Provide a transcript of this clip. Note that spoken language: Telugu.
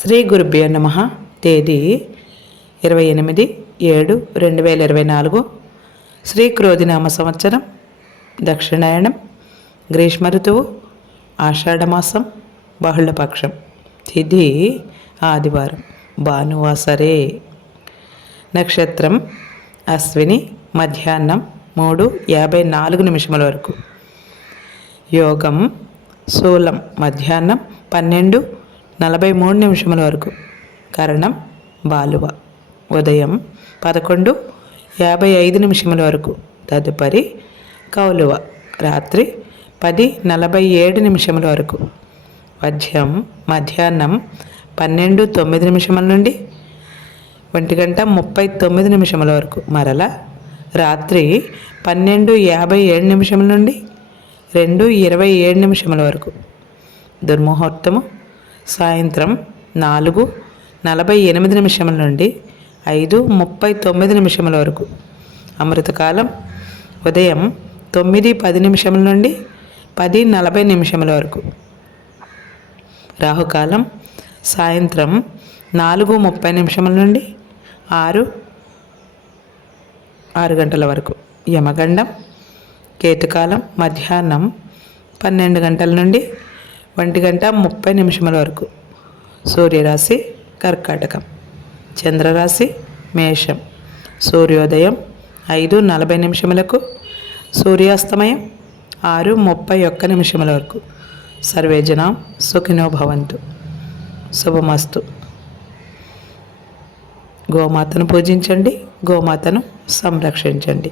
శ్రీ గురుభ్యో నమః. తేదీ 28/7/2024. శ్రీ క్రోధినామ సంవత్సరం, దక్షిణాయనం, గ్రీష్మ ఋతువు, ఆషాఢమాసం, బహుళపక్షం, తిథి ఆదివారం, భానువాసరే. నక్షత్రం అశ్విని, మధ్యాహ్నం 3:54 వరకు. యోగం శూలం మధ్యాహ్నం 12:43 వరకు. కరణం బాలువ ఉదయం 11:55 వరకు. తదుపరి కౌలువ రాత్రి 10:47 వరకు. వధ్యం మధ్యాహ్నం 12:09 నుండి 1:39 వరకు. మరల రాత్రి 12:57 నుండి 2:27 వరకు. దుర్ముహూర్తము సాయంత్రం 4:48 నుండి 5:39 వరకు. అమృతకాలం ఉదయం 9:10 నుండి 10:40 వరకు. రాహుకాలం సాయంత్రం 4:30 నుండి 6 గంటల వరకు. యమగండం కేతుకాలం మధ్యాహ్నం 12 గంటల నుండి 1:30 వరకు. సూర్యరాశి కర్కాటకం, చంద్రరాశి మేషం. సూర్యోదయం 5:40 సూర్యాస్తమయం 6:31 వరకు. సర్వే జనాం సుఖినో భవంతు. శుభమస్తు. గోమాతను పూజించండి, గోమాతను సంరక్షించండి.